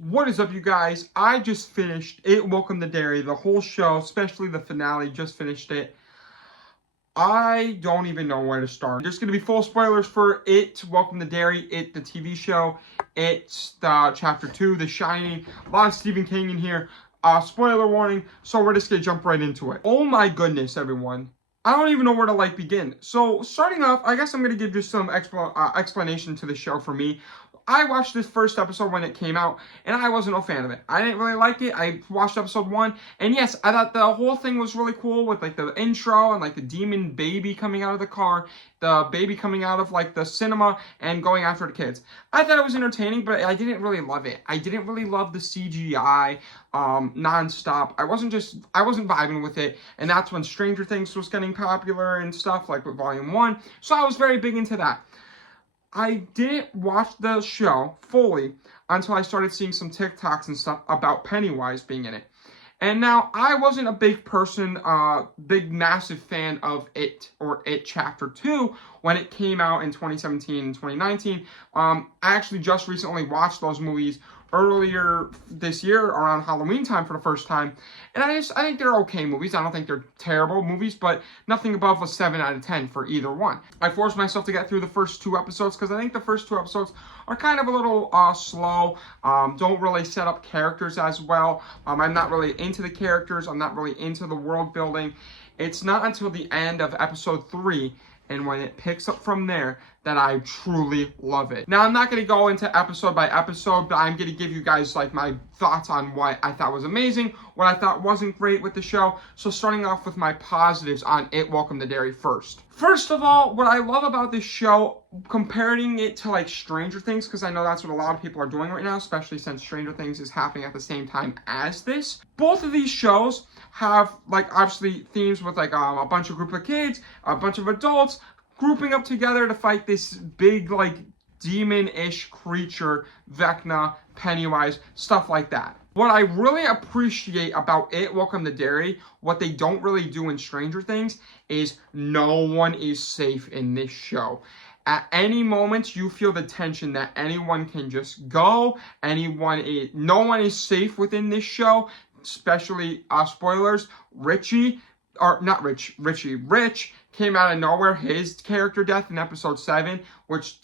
What is up, you guys? I just finished It Welcome to Derry, the whole show, especially the finale, just finished it. I don't even know where to start. There's going to be full spoilers for It Welcome to Derry, It the TV show, It's the Chapter 2, The Shining, a lot of Stephen King in here. Spoiler warning, so we're just going to jump right into it. Oh my goodness, everyone. I don't even know where to begin. So starting off, I guess I'm going to give you some explanation to the show for me. I watched this first episode when it came out, and I wasn't a fan of it. I didn't really like it. I watched episode 1, and yes, I thought the whole thing was really cool with the intro and the demon baby coming out of the car, the baby coming out of the cinema and going after the kids. I thought it was entertaining, but I didn't really love it. I didn't really love the CGI nonstop. I wasn't vibing with it, and that's when Stranger Things was getting popular and stuff with Volume 1. So I was very big into that. I didn't watch the show fully until I started seeing some TikToks and stuff about Pennywise being in it. And now, I wasn't a big person, massive fan of It or It Chapter 2 when it came out in 2017 and 2019. I actually just recently watched those movies earlier this year around Halloween time for the first time, and I think they're okay movies. I don't think they're terrible movies, but nothing above a 7 out of 10 for either one. I forced myself to get through the first 2 episodes because I think the first 2 episodes are kind of a little slow, don't really set up characters as well. I'm not really into the characters, I'm not really into the world building. It's not until the end of episode 3 and when it picks up from there that I truly love it. Now, I'm not going to go into episode by episode, but I'm going to give you guys my thoughts on what I thought was amazing, what I thought wasn't great with the show. So starting off with my positives on It Welcome to Derry first. First of all, what I love about this show, comparing it to Stranger Things, because I know that's what a lot of people are doing right now, especially since Stranger Things is happening at the same time as this. Both of these shows have obviously themes with a bunch of group of kids, a bunch of adults grouping up together to fight this big demon-ish creature, Vecna, Pennywise, stuff like that. What I really appreciate about It Welcome to Derry, what they don't really do in Stranger Things, is no one is safe in this show. At any moment, you feel the tension that anyone can just go. No one is safe within this show, especially, spoilers, Rich came out of nowhere. His character death in episode 7, which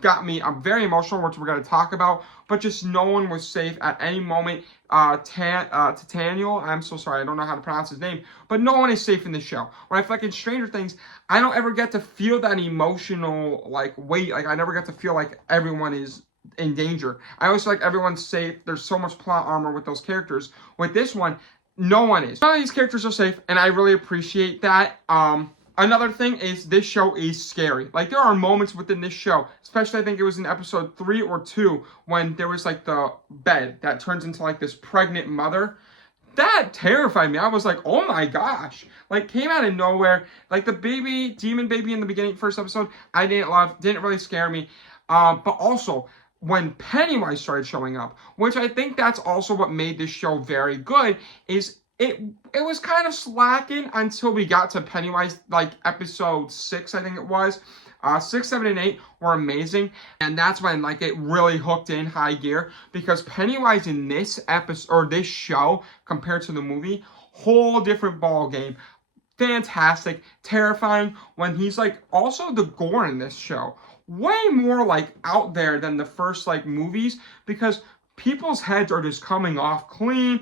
got me very emotional, which we're going to talk about, but just no one was safe at any moment. Titaniel, I'm so sorry, I don't know how to pronounce his name, but no one is safe in this show. When I feel in Stranger Things, I don't ever get to feel that emotional, weight. I never get to feel everyone is in danger. I always feel everyone's safe. There's so much plot armor with those characters. With this one, no one is. None of these characters are safe, and I really appreciate that. Another thing is this show is scary. There are moments within this show, especially I think it was in episode 3 or 2, when there was the bed that turns into this pregnant mother. That terrified me. I was like, oh my gosh. Came out of nowhere. The demon baby in the beginning, first episode, I didn't love, didn't really scare me. But also, when Pennywise started showing up, which I think that's also what made this show very good, is it was kind of slacking until we got to Pennywise, episode 6, I think it was. 6, 7, and 8 were amazing, and that's when it really hooked in high gear, because Pennywise in this episode or this show compared to the movie, whole different ball game. Fantastic, terrifying. When he's also the gore in this show, way more out there than the first movies, because people's heads are just coming off clean.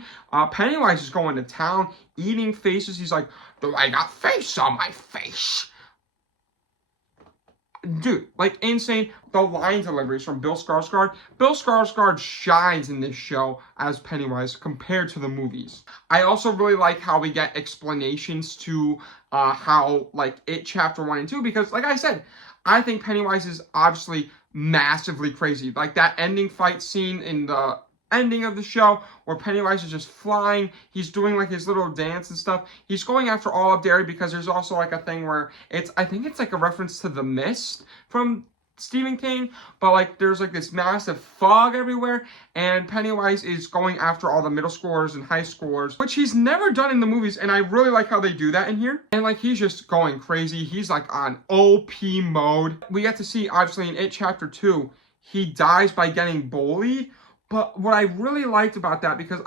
Pennywise is going to town, eating faces. He's like, do I got face on my face? Dude, insane. The line deliveries from Bill Skarsgård. Bill Skarsgård shines in this show as Pennywise compared to the movies. I also really like how we get explanations to how, It Chapter 1 and 2, because, like I said, I think Pennywise is obviously massively crazy. That ending fight scene in the ending of the show where Pennywise is just flying, he's doing his little dance and stuff. He's going after all of Derry, because there's also a thing where I think it's a reference to The Mist from Stephen King, but there's this massive fog everywhere, and Pennywise is going after all the middle schoolers and high schoolers, which he's never done in the movies, and I really like how they do that in here. And he's just going crazy. He's on OP mode. We get to see, obviously, in It Chapter 2, he dies by getting bullied, But what I really liked about that, because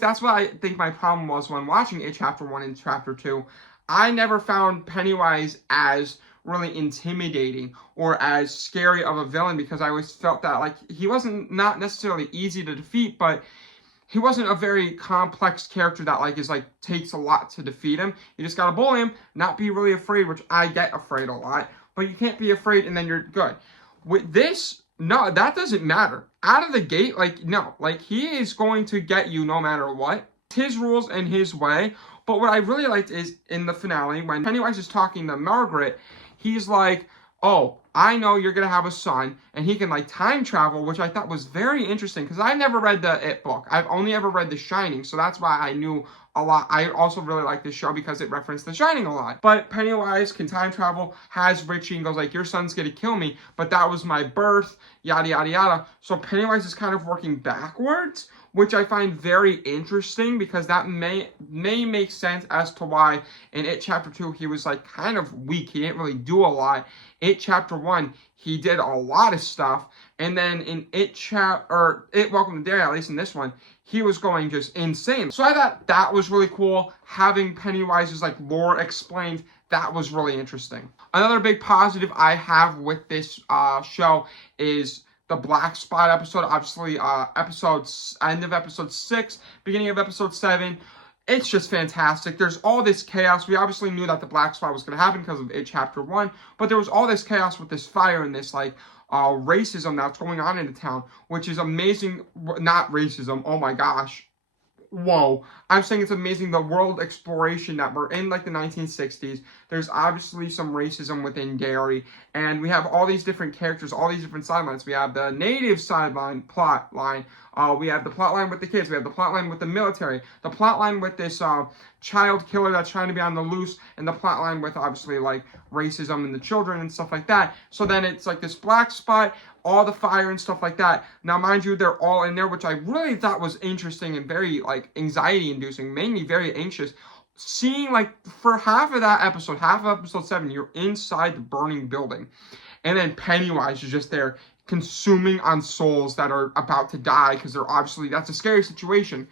that's what I think my problem was when watching it, Chapter 1 and Chapter 2. I never found Pennywise as really intimidating or as scary of a villain, because I always felt that, like, he wasn't not necessarily easy to defeat, but he wasn't a very complex character that, like, takes a lot to defeat him. You just gotta bully him, not be really afraid, which I get afraid a lot, but you can't be afraid and then you're good. With this, no, that doesn't matter. Out of the gate, like, no, like, he is going to get you no matter what. His rules and his way. But what I really liked is in the finale, when Pennywise is talking to Margaret, he's like, oh, I know you're going to have a son, and he can, like, time travel, which I thought was very interesting, because I've never read the It book. I've only ever read The Shining, so that's why I knew a lot. I also really like this show because it referenced The Shining a lot. But Pennywise can time travel, has Richie, and goes like, your son's going to kill me, but that was my birth, yada, yada, yada. So Pennywise is kind of working backwards, which I find very interesting, because that may make sense as to why in It Chapter 2 he was, like, kind of weak. He didn't really do a lot. It Chapter 1 he did a lot of stuff, and then in It Welcome to Derry, at least in this one, he was going just insane. So I thought that was really cool. Having Pennywise's, like, lore explained, that was really interesting. Another big positive I have with this show is the Black Spot episode. Obviously, end of episode 6, beginning of episode 7. It's just fantastic. There's all this chaos. We obviously knew that the Black Spot was going to happen because of It Chapter 1, but there was all this chaos with this fire and this, like, racism that's going on in the town, which is amazing. Not racism, oh my gosh. Whoa. I'm saying it's amazing, the world exploration that we're in, like, the 1960s. There's obviously some racism within Derry, and we have all these different characters, all these different sidelines. We have the native sideline plot line. We have the plot line with the kids. We have the plot line with the military. The plot line with this child killer that's trying to be on the loose, and the plot line with, obviously, like, racism and the children and stuff like that. So then it's like this Black Spot, all the fire and stuff like that. Now, mind you, they're all in there, which I really thought was interesting and very, like, anxiety-inducing, made me very anxious. Seeing, like, for half of that episode, half of episode 7, you're inside the burning building, and then Pennywise is just there consuming on souls that are about to die, because they're obviously, that's a scary situation.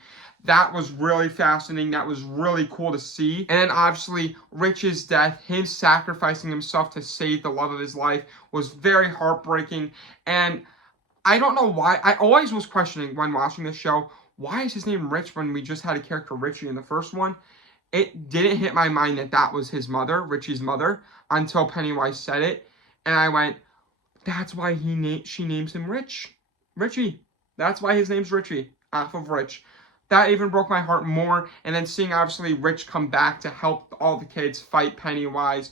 That was really fascinating. That was really cool to see. And then obviously Rich's death, him sacrificing himself to save the love of his life, was very heartbreaking. And I don't know why. I always was questioning when watching this show, why is his name Rich when we just had a character Richie in the first one? It didn't hit my mind that that was his mother, Richie's mother, until Pennywise said it. And I went, that's why she names him Richie. That's why his name's Richie, off of Rich. That even broke my heart more. And then seeing, obviously, Rich come back to help all the kids fight Pennywise.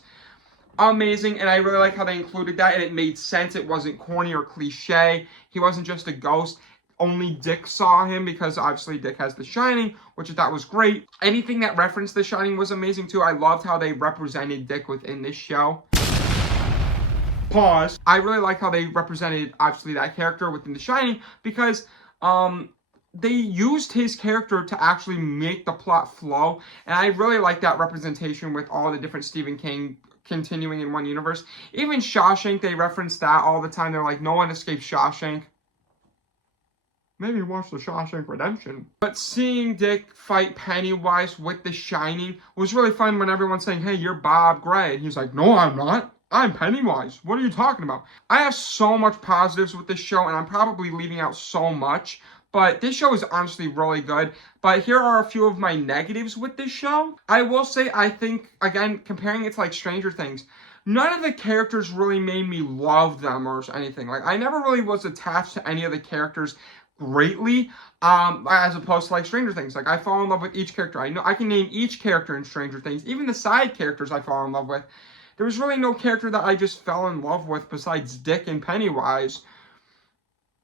Amazing. And I really like how they included that. And it made sense. It wasn't corny or cliche. He wasn't just a ghost. Only Dick saw him, because obviously Dick has The Shining, which I thought was great. Anything that referenced The Shining was amazing too. I loved how they represented Dick within this show. Pause. I really like how they represented, obviously, that character within The Shining, because they used his character to actually make the plot flow, and I really like that representation with all the different Stephen King continuing in one universe. Even Shawshank, they reference that all the time. They're like, no one escapes Shawshank. Maybe watch The Shawshank Redemption. But seeing Dick fight Pennywise with The Shining was really fun, when everyone's saying, hey, you're Bob Gray. And he's like, no, I'm not. I'm Pennywise. What are you talking about? I have so much positives with this show, and I'm probably leaving out so much. But this show is honestly really good. But here are a few of my negatives with this show. I will say, I think, again, comparing it to, like, Stranger Things, none of the characters really made me love them or anything. Like, I never really was attached to any of the characters greatly, as opposed to, like, Stranger Things. Like, I fall in love with each character. I know I can name each character in Stranger Things. Even the side characters I fall in love with. There was really no character that I just fell in love with besides Dick and Pennywise.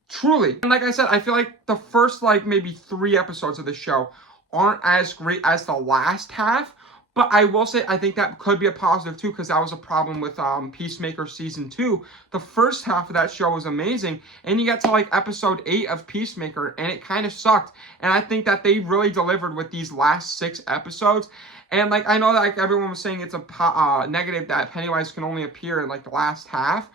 Truly. And like I said, I feel like the first, like, maybe 3 episodes of the show aren't as great as the last half. But I will say, I think that could be a positive too, because that was a problem with Peacemaker Season 2. The first half of that show was amazing, and you get to, like, episode 8 of Peacemaker, and it kind of sucked. And I think that they really delivered with these last 6 episodes. And, like, I know that, like, everyone was saying it's a negative that Pennywise can only appear in, like, the last half.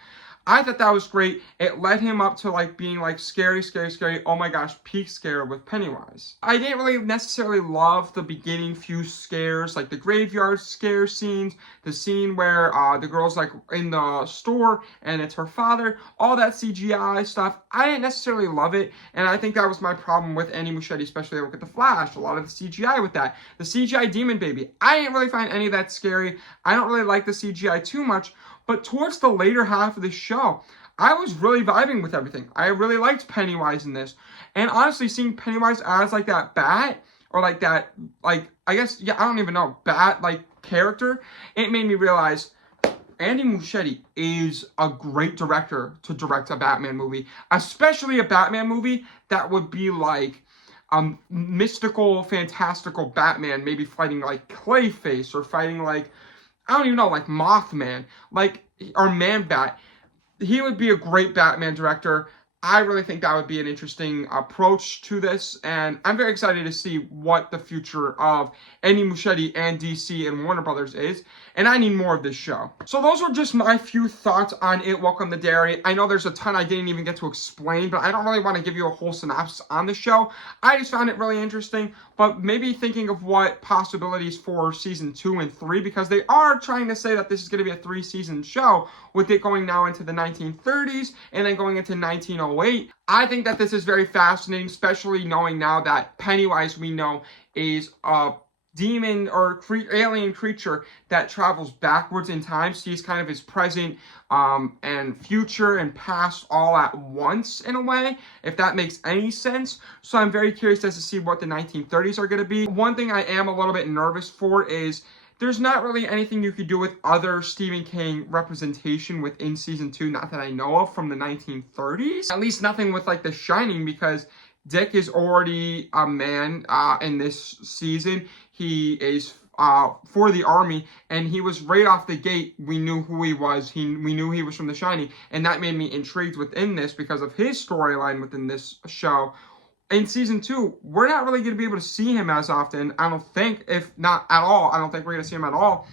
I thought that was great. It led him up to like being like scary, scary, scary. Oh my gosh, peak scare with Pennywise. I didn't really necessarily love the beginning few scares, like the graveyard scare scenes, the scene where the girl's like in the store and it's her father, all that CGI stuff. I didn't necessarily love it, and I think that was my problem with Andy Muschietti, especially look at The Flash, a lot of the CGI with that. The CGI demon baby, I didn't really find any of that scary. I don't really like the CGI too much. But towards the later half of the show, I was really vibing with everything. I really liked Pennywise in this. And honestly, seeing Pennywise as like that bat, or like that, like, I guess, yeah, I don't even know, bat, like, character, it made me realize Andy Muschietti is a great director to direct a Batman movie. Especially a Batman movie that would be like, mystical, fantastical Batman, maybe fighting like Clayface, or fighting like, I don't even know, like Mothman, like, or Man-Bat. He would be a great Batman director. I really think that would be an interesting approach to this, and I'm very excited to see what the future of Andy Muschietti and DC and Warner Brothers is, and I need more of this show. So those are just my few thoughts on It Welcome to Derry. I know there's a ton I didn't even get to explain, but I don't really want to give you a whole synopsis on the show. I just found it really interesting, but maybe thinking of what possibilities for season 2 and 3, because they are trying to say that this is going to be a 3-season show, with it going now into the 1930s and then going into 1908. I think that this is very fascinating, especially knowing now that Pennywise, we know, is a demon or alien creature that travels backwards in time, sees kind of his present and future and past all at once, in a way, if that makes any sense. So I'm very curious as to see what the 1930s are going to be. One thing I am a little bit nervous for is there's not really anything you could do with other Stephen King representation within season 2, not that I know of, from the 1930s. At least nothing with like The Shining, because Dick is already a man in this season. He is for the army, and he was right off the gate. We knew who he was. We knew he was from The Shining, and that made me intrigued within this because of his storyline within this show. In season 2, we're not really going to be able to see him as often. I don't think, if not at all, I don't think we're going to see him at all.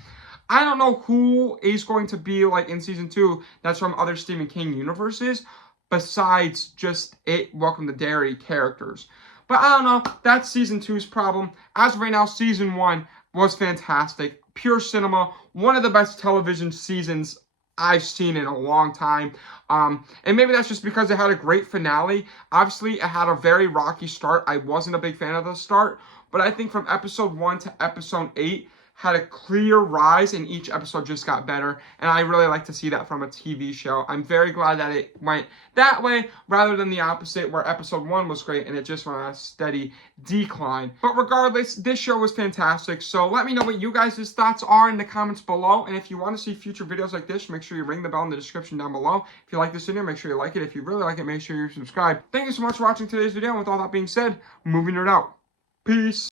I don't know who is going to be like in season 2 that's from other Stephen King universes, besides just It Welcome to Derry characters. But I don't know, that's season 2's problem. As of right now, season 1 was fantastic. Pure cinema, one of the best television seasons I've seen in a long time. And maybe that's just because it had a great finale. Obviously, it had a very rocky start. I wasn't a big fan of the start, but I think from episode 1 to episode 8 had a clear rise, and each episode just got better, and I really like to see that from a TV show. I'm very glad that it went that way rather than the opposite, where episode 1 was great and it just went on a steady decline. But regardless, this show was fantastic, so let me know what you guys' thoughts are in the comments below, and if you want to see future videos like this, make sure you ring the bell in the description down below. If you like this video, make sure you like it. If you really like it, make sure you subscribe. Thank you so much for watching today's video, and with all that being said, moving it out. Peace.